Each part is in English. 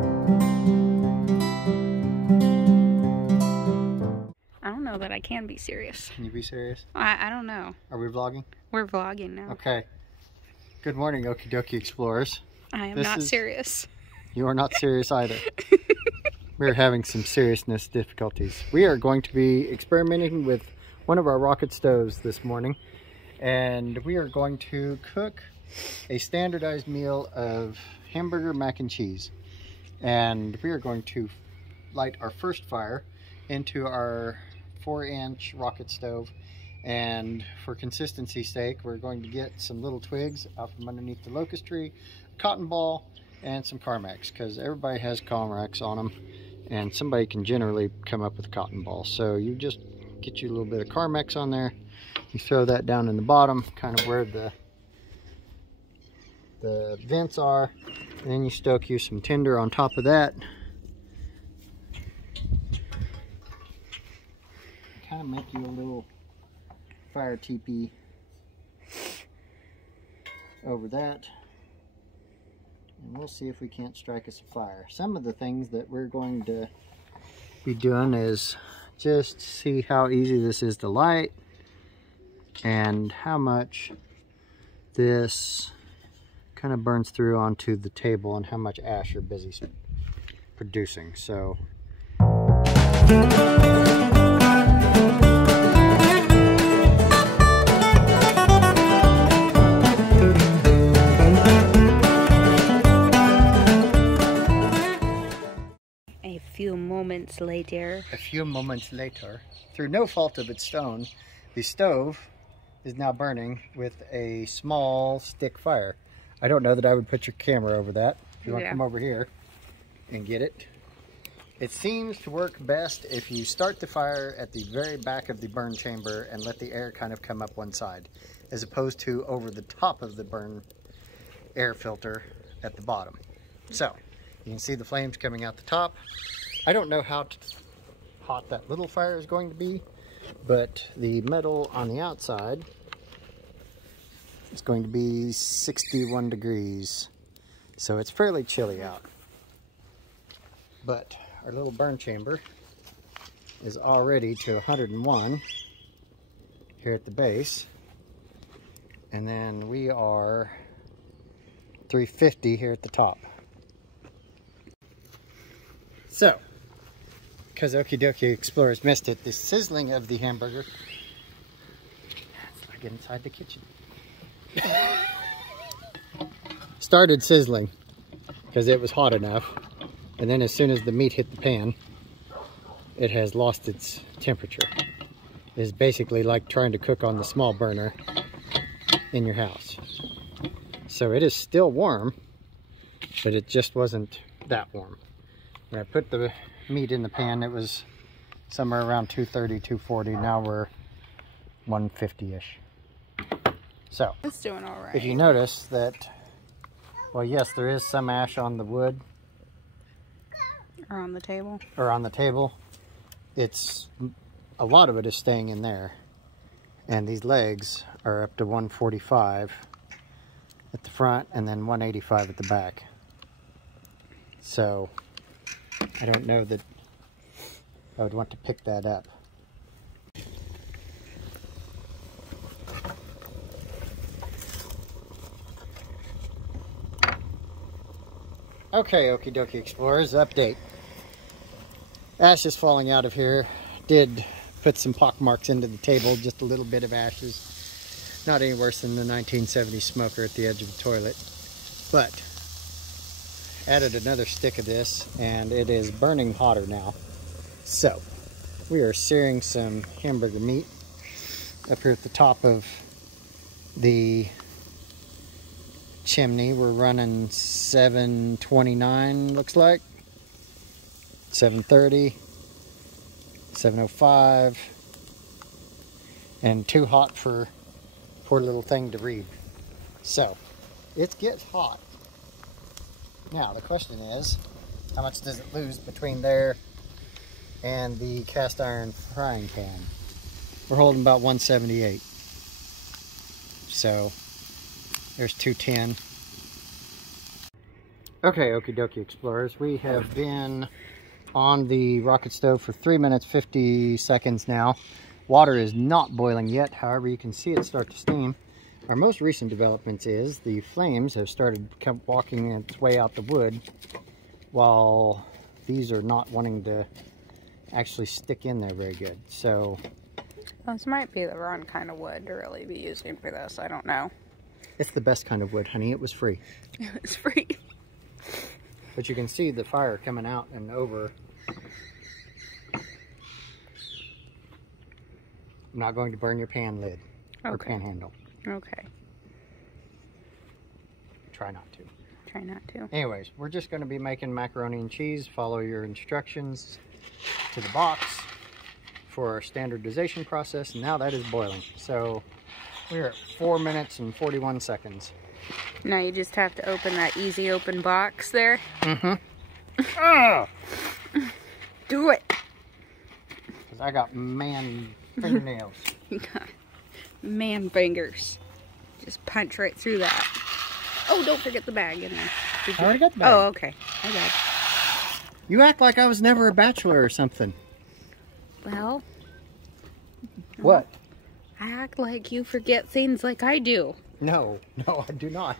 I don't know that I can be serious. Can you be serious? I don't know. Are we vlogging? We're vlogging now. Okay. Good morning, Okie dokie explorers. I am not serious. You are not serious either. We're having some seriousness difficulties. We are going to be experimenting with one of our rocket stoves this morning, and we are going to cook a standardized meal of hamburger mac and cheese. And we are going to light our first fire into our 4-inch rocket stove, and for consistency's sake we're going to get some little twigs out from underneath the locust tree, cotton ball, and some Carmex, because everybody has Carmex on them and somebody can generally come up with a cotton ball. So you just get you a little bit of Carmex on there, you throw that down in the bottom, kind of where the vents are, and then you stoke you some tinder on top of that. Kind of make you a little fire teepee over that, and we'll see if we can't strike us a fire. Some of the things that we're going to be doing is just see how easy this is to light and how much this kind of burns through onto the table and how much ash you're busy producing. So A few moments later, through no fault of its own, the stove is now burning with a small stick fire. I don't know that I would put your camera over that. If you want to come over here and get it. It seems to work best if you start the fire at the very back of the burn chamber and let the air kind of come up one side, as opposed to over the top of the burn air filter at the bottom. So you can see the flames coming out the top. I don't know how hot that little fire is going to be, but the metal on the outside is going to be 61 degrees. So it's fairly chilly out. But our little burn chamber is already to 101 here at the base. And then we are 350 here at the top. So, because Okie dokie explorers missed it, the sizzling of the hamburger, it's like inside the kitchen, started sizzling because it was hot enough, and then as soon as the meat hit the pan, it has lost its temperature. It is basically like trying to cook on the small burner in your house. So it is still warm, but it just wasn't that warm. When I put the meat in the pan, it was somewhere around 230, 240. Now we're 150-ish. So It's doing all right. if you notice that, well, yes, there is some ash on the wood. Or on the table. Or on the table. It's, a lot of it is staying in there. And these legs are up to 145 at the front and then 185 at the back. So I don't know that I would want to pick that up. Okay, Okie dokie explorers, update. Ash is falling out of here. Did put some pock marks into the table, just a little bit of ashes. Not any worse than the 1970 smoker at the edge of the toilet. But added another stick of this and it is burning hotter now. So we are searing some hamburger meat up here at the top of the chimney. We're running 729, looks like 730, 705, and too hot for poor little thing to read. So it gets hot. Now the question is, how much does it lose between there and the cast iron frying pan? We're holding about 178. So there's 210. Okay, okie dokie explorers, we have been on the rocket stove for 3 minutes 50 seconds now. Water is not boiling yet, however you can see it start to steam. Our most recent developments is the flames have started walking its way out the wood, while these are not wanting to actually stick in there very good. So this might be the wrong kind of wood to really be using for this. I don't know. it's the best kind of wood, honey. It was free. It was free. But you can see the fire coming out and over. I'm not going to burn your pan lid or pan handle. Okay. Try not to. Try not to. Anyways, we're just going to be making macaroni and cheese. Follow your instructions to the box for our standardization process. Now that is boiling. So we're at 4 minutes and 41 seconds. Now you just have to open that easy open box there. Mm-hmm. Oh! Do it! Because I got man fingernails. You got man fingers. Just punch right through that. Oh, don't forget the bag in there. I already got the bag. Oh, okay. I got it. You act like I was never a bachelor or something. Well. What? I act like you forget things like I do. No, I do not.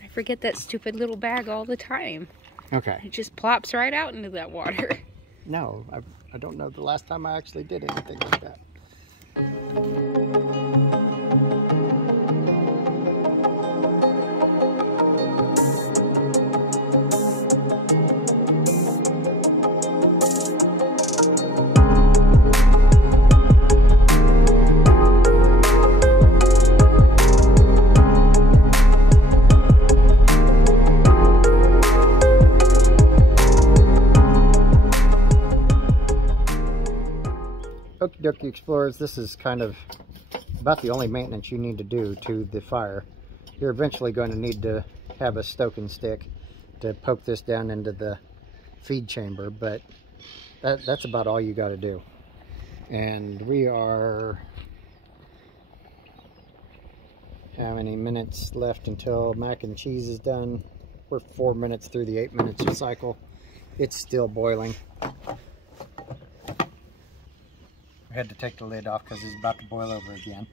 I forget that stupid little bag all the time. Okay. It just plops right out into that water. No, I don't know the last time I actually did anything like that. Okie dokie explorers, this is kind of about the only maintenance you need to do to the fire. You're eventually going to need to have a stoking stick to poke this down into the feed chamber, but that's about all you got to do. And we are, how many minutes left until mac and cheese is done? We're 4 minutes through the 8 minutes cycle. It's still boiling. I had to take the lid off because it's about to boil over again.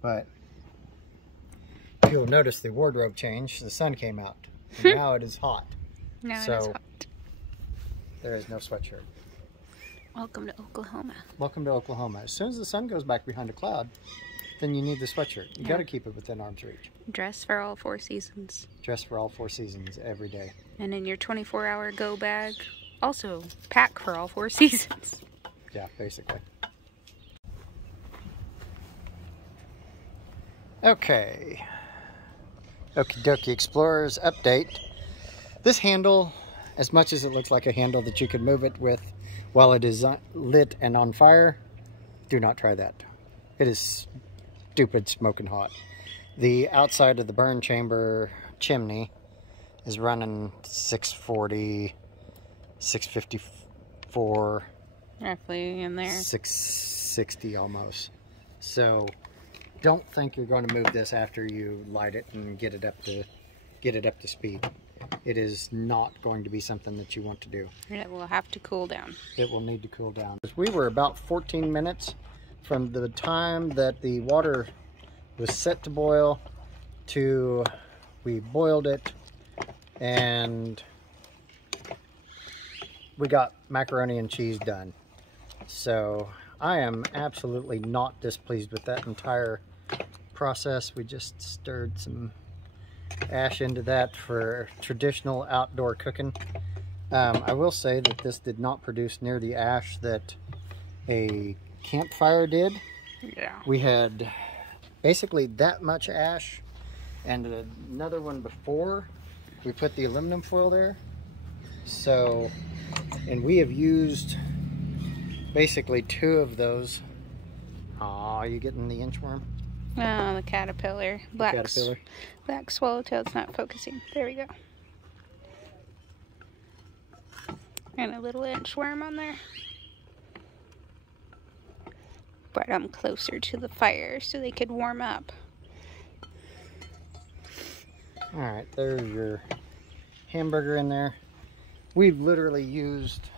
But you'll notice the wardrobe changed. The sun came out. And now it is hot. Now so it is hot. There is no sweatshirt. Welcome to Oklahoma. Welcome to Oklahoma. As soon as the sun goes back behind a cloud, then you need the sweatshirt. You got to keep it within arm's reach. Dress for all 4 seasons. Dress for all 4 seasons every day. And in your 24-hour go bag, also pack for all 4 seasons. Yeah, basically. Okay. Okie dokie explorers update. This handle, as much as it looks like a handle that you could move it with while it is lit and on fire, do not try that. It is stupid smoking hot. The outside of the burn chamber chimney is running 640, 654, roughly in there. 660 almost. So don't think you're going to move this after you light it and get it up to speed. It is not going to be something that you want to do. It will have to cool down. It will need to cool down. We were about 14 minutes from the time that the water was set to boil to we boiled it, and we got macaroni and cheese done. So I am absolutely not displeased with that entire process. We just stirred some ash into that for traditional outdoor cooking. I will say that this did not produce near the ash that a campfire did. Yeah. We had basically that much ash and another one before we put the aluminum foil there. So, and we have used basically 2 of those. Aw, you getting the inchworm? Oh, the caterpillar. Black swallowtail's not focusing. There we go. And a little inchworm on there. Brought them closer to the fire so they could warm up. Alright, there's your hamburger in there. We've literally used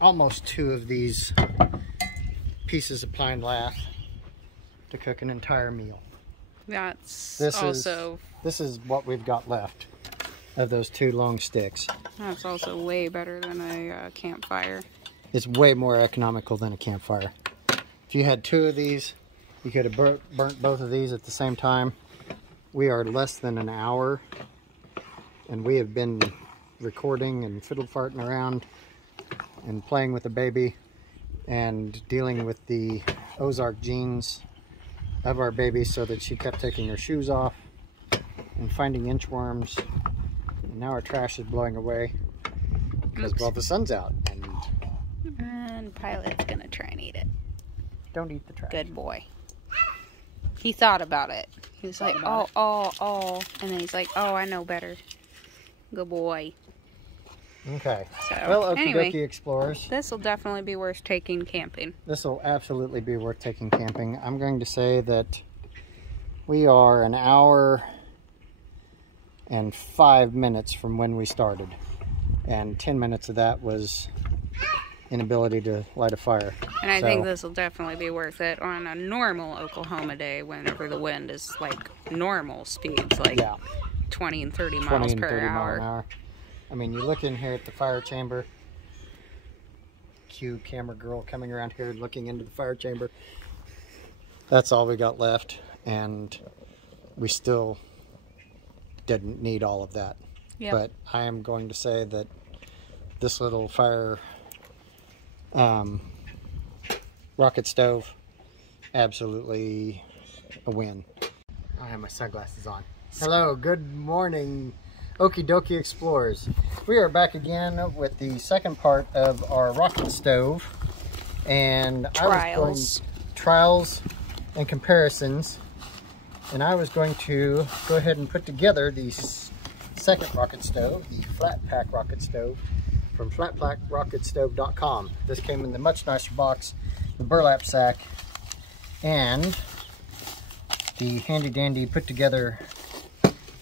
almost 2 of these pieces of pine lath to cook an entire meal. This is what we've got left of those 2 long sticks. That's also way better than a campfire. It's way more economical than a campfire. If you had 2 of these, you could have burnt both of these at the same time. We are less than an hour, and we have been recording and fiddle farting around and playing with the baby and dealing with the Ozark genes of our baby so that she kept taking her shoes off and finding inchworms. And now our trash is blowing away because, well, the sun's out. And Pilot's gonna try and eat it. Don't eat the trash. Good boy. He thought about it. He was like, oh. And then he's like, oh, I know better. Good boy. Okay. So, well, okie anyway, dokie explorers. This will definitely be worth taking camping. This will absolutely be worth taking camping. I'm going to say that we are an hour and 5 minutes from when we started. And 10 minutes of that was inability to light a fire. And I think this will definitely be worth it on a normal Oklahoma day whenever the wind is like normal speeds, like 20 and 30 miles per hour. I mean, you look in here at the fire chamber. Cue camera girl coming around here looking into the fire chamber. That's all we got left, and we still didn't need all of that. Yep. But I am going to say that this little fire rocket stove, absolutely a win. I have my sunglasses on. Hello, good morning, okie dokie explorers. We are back again with the second part of our rocket stove, and trials and comparisons, and I was going to go ahead and put together the second rocket stove, the flat pack rocket stove from flatpackrocketstove.com. This came in the much nicer box, the burlap sack, and the handy dandy put together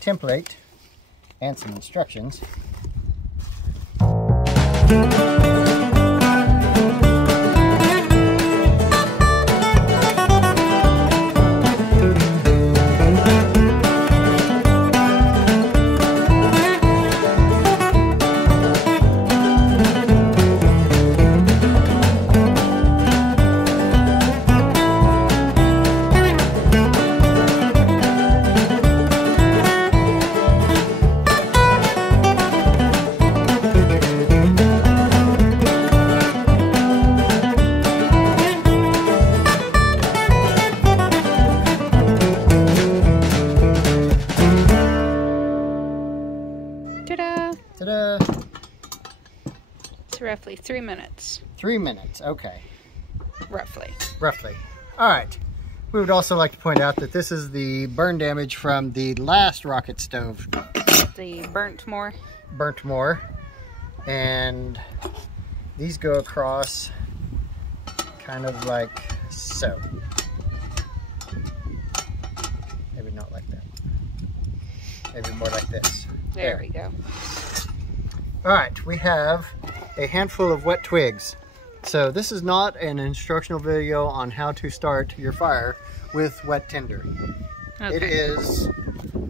template and some instructions. Ta-da! It's roughly 3 minutes. 3 minutes, okay. Roughly. All right. We would also like to point out that this is the burn damage from the last rocket stove. The Burntmor. Burntmor. And these go across kind of like so. Maybe not like that. Maybe more like this. There we go. All right, we have a handful of wet twigs. So this is not an instructional video on how to start your fire with wet tinder. Okay. It is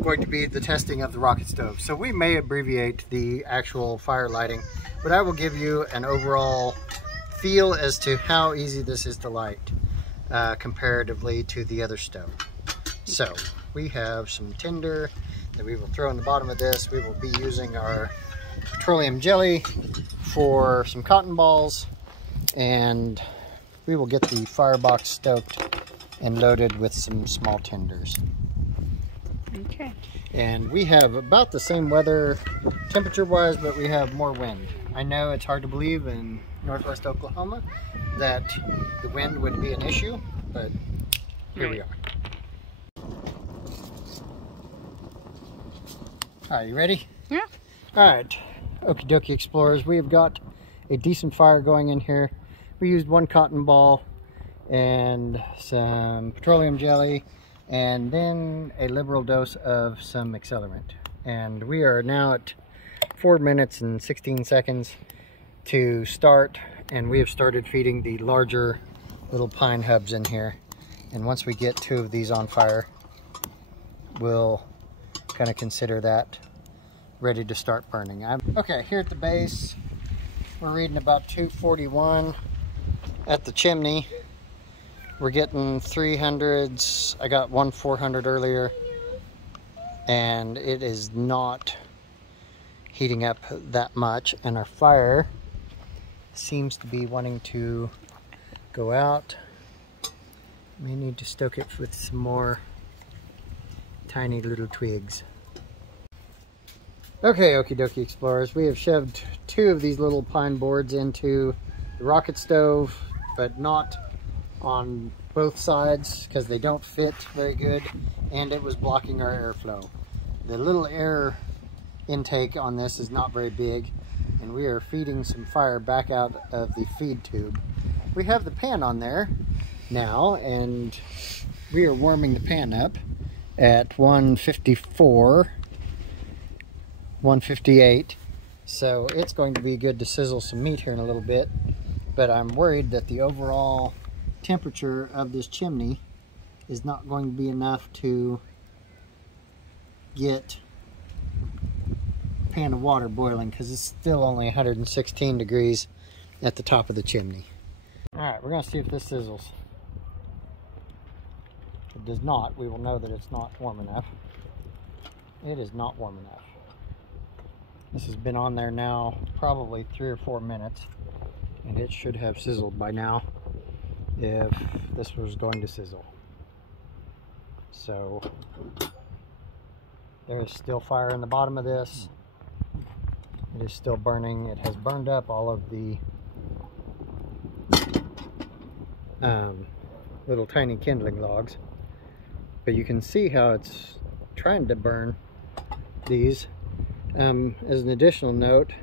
going to be the testing of the rocket stove. So we may abbreviate the actual fire lighting, but I will give you an overall feel as to how easy this is to light comparatively to the other stove. So we have some tinder that we will throw in the bottom of this. We will be using our petroleum jelly for some cotton balls, and we will get the firebox stoked and loaded with some small tinders. Okay. And we have about the same weather temperature wise, but we have more wind. I know it's hard to believe in northwest Oklahoma that the wind would be an issue, but here we are. Are you ready? Yeah. All right, okie dokie explorers, we have got a decent fire going in here. We used one cotton ball and some petroleum jelly, and then a liberal dose of some accelerant. and we are now at 4 minutes and 16 seconds to start, and we have started feeding the larger little pine hubs in here. And once we get 2 of these on fire, we'll kind of consider that ready to start burning. Okay, here at the base, we're reading about 241 at the chimney. We're getting 300s. I got one 400 earlier, and it is not heating up that much, and our fire seems to be wanting to go out. May need to stoke it with some more tiny little twigs. Okay, okie dokie explorers, we have shoved 2 of these little pine boards into the rocket stove, but not on both sides because they don't fit very good, and it was blocking our airflow. The little air intake on this is not very big, and we are feeding some fire back out of the feed tube. We have the pan on there now, and we are warming the pan up at 154, 158, so it's going to be good to sizzle some meat here in a little bit. But I'm worried that the overall temperature of this chimney is not going to be enough to get a pan of water boiling, because it's still only 116 degrees at the top of the chimney. Alright, we're going to see if this sizzles. If it does not, we will know that it's not warm enough. It is not warm enough. This has been on there now probably 3 or 4 minutes, and it should have sizzled by now if this was going to sizzle. So there is still fire in the bottom of this. It is still burning. It has burned up all of the little tiny kindling logs, but you can see how it's trying to burn these. As an additional note,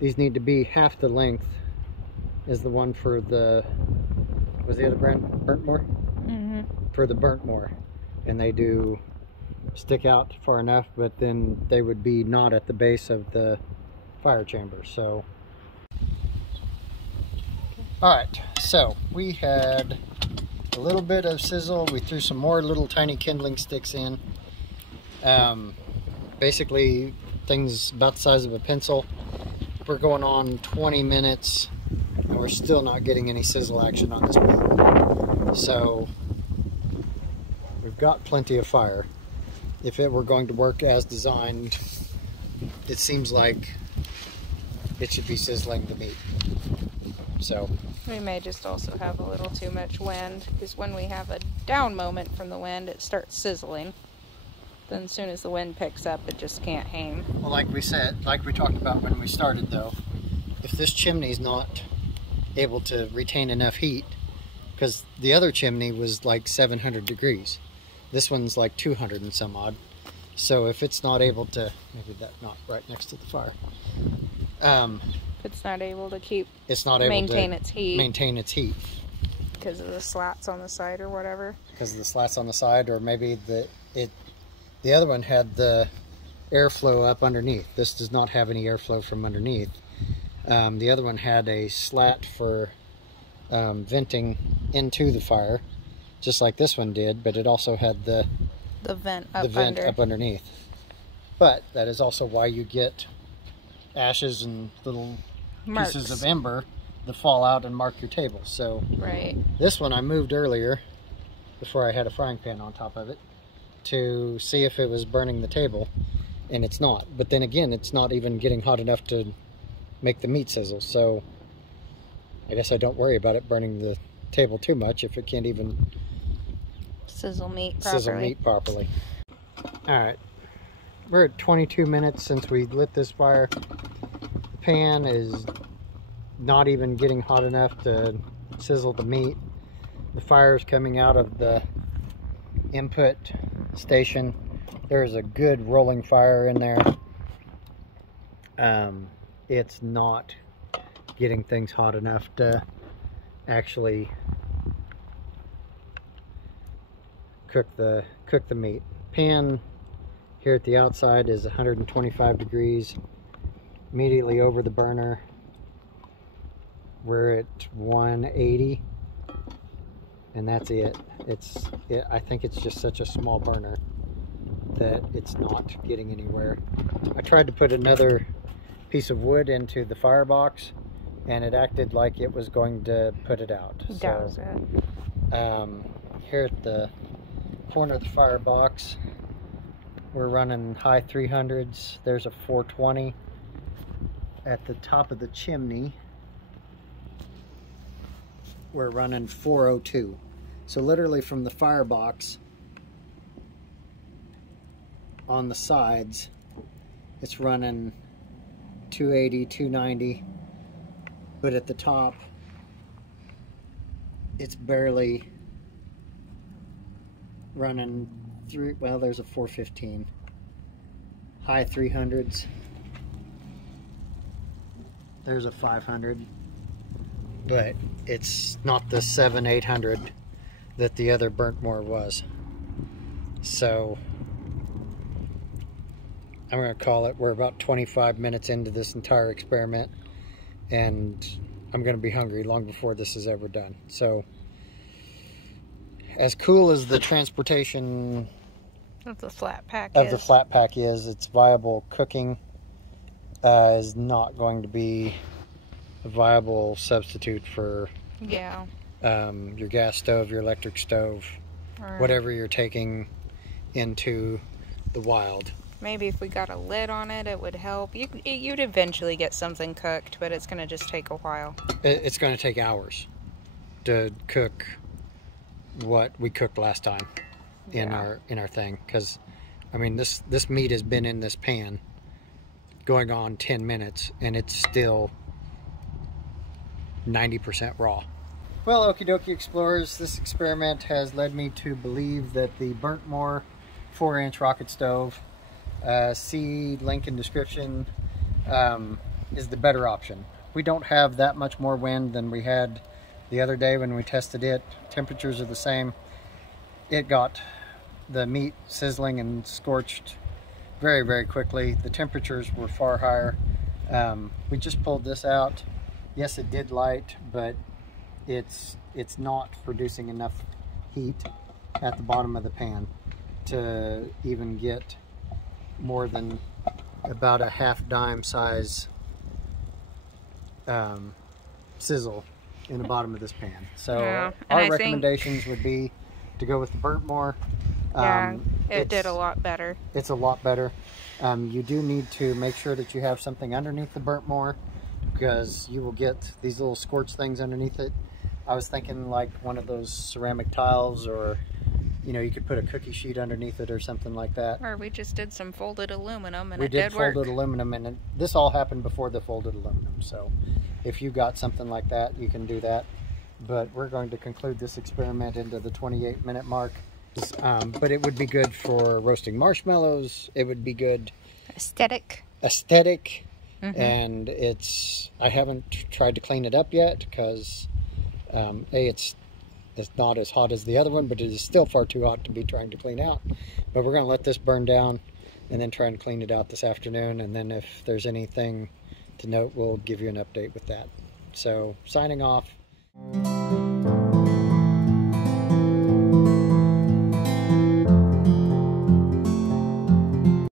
these need to be half the length as the one for the, was the other brand Burntmor? Mm-hmm. For the Burntmor, and they do stick out far enough, but then they would be not at the base of the fire chamber. So alright, so we had a little bit of sizzle. We threw some more little tiny kindling sticks in. Basically things about the size of a pencil. We're going on 20 minutes and we're still not getting any sizzle action on this meat. So we've got plenty of fire. If it were going to work as designed, it seems like it should be sizzling the meat. So we may just also have a little too much wind, because when we have a down moment from the wind, it starts sizzling. Then as soon as the wind picks up, it just can't hang. Well, like we said, like we talked about when we started though, if this chimney's not able to retain enough heat, because the other chimney was like 700 degrees. This one's like 200 and some odd. So if it's not able to, maybe that's not right next to the fire. If it's not able to maintain its heat. Maintain its heat. Because of the slats on the side or whatever. Because of the slats on the side, or maybe the other one had the airflow up underneath. This does not have any airflow from underneath. The other one had a slat for venting into the fire, just like this one did, but it also had the vent up underneath. But that is also why you get ashes and little marks, pieces of ember that fall out and mark your table. So right. This one I moved earlier, before I had a frying pan on top of it, to see if it was burning the table, and it's not. But then again, it's not even getting hot enough to make the meat sizzle, so I guess I don't worry about it burning the table too much if it can't even sizzle meat properly. Alright, we're at 22 minutes since we lit this fire. The pan is not even getting hot enough to sizzle the meat. The fire is coming out of the input station. There's a good rolling fire in there. It's not getting things hot enough to actually cook the meat. Pan Here at the outside is 125 degrees. Immediately over the burner, we're at 180, and that's it. I think it's just such a small burner that it's not getting anywhere. I tried to put another piece of wood into the firebox, and it acted like it was going to put it out. Does it? Here at the corner of the firebox, we're running high 300s. There's a 420. At the top of the chimney, we're running 402. So literally from the firebox on the sides, it's running 280, 290, but at the top, it's barely running through. Well, there's a 415. High 300s. There's a 500, but it's not the 700-800 that the other Burntmor was. So I'm going to call it. We're about 25 minutes into this entire experiment, and I'm going to be hungry long before this is ever done. So as cool as the transportation of the flat pack is, it's viable cooking is not going to be a viable substitute for your gas stove, your electric stove, or whatever you're taking into the wild. Maybe if we got a lid on it, it would help. You'd eventually get something cooked, but it's going to just take a while. It's going to take hours to cook what we cooked last time in our thing, because I mean this meat has been in this pan going on 10 minutes, and it's still 90% raw. Well, okie dokie explorers, this experiment has led me to believe that the Burntmor 4-inch rocket stove, see link in description, is the better option. We don't have that much more wind than we had the other day when we tested it. Temperatures are the same. It got the meat sizzling and scorched very, very quickly. The temperatures were far higher. We just pulled this out. Yes, it did light, but it's not producing enough heat at the bottom of the pan to even get more than about a half dime size sizzle in the bottom of this pan. So our recommendations would be to go with the Burntmor. It did a lot better. It's a lot better. You do need to make sure that you have something underneath the Burntmor, because you will get these little scorch things underneath it. I was thinking like one of those ceramic tiles, or you could put a cookie sheet underneath it or something like that. Or we just did some folded aluminum, and we it did work. We did folded aluminum, and this all happened before the folded aluminum. So if you got something like that, you can do that. But we're going to conclude this experiment into the 28-minute mark. But it would be good for roasting marshmallows. It would be good. Aesthetic. And I haven't tried to clean it up yet, because it's not as hot as the other one, but it is still far too hot to be trying to clean out. But we're going to let this burn down and then try and clean it out this afternoon. And then if there's anything to note, we'll give you an update with that. So signing off.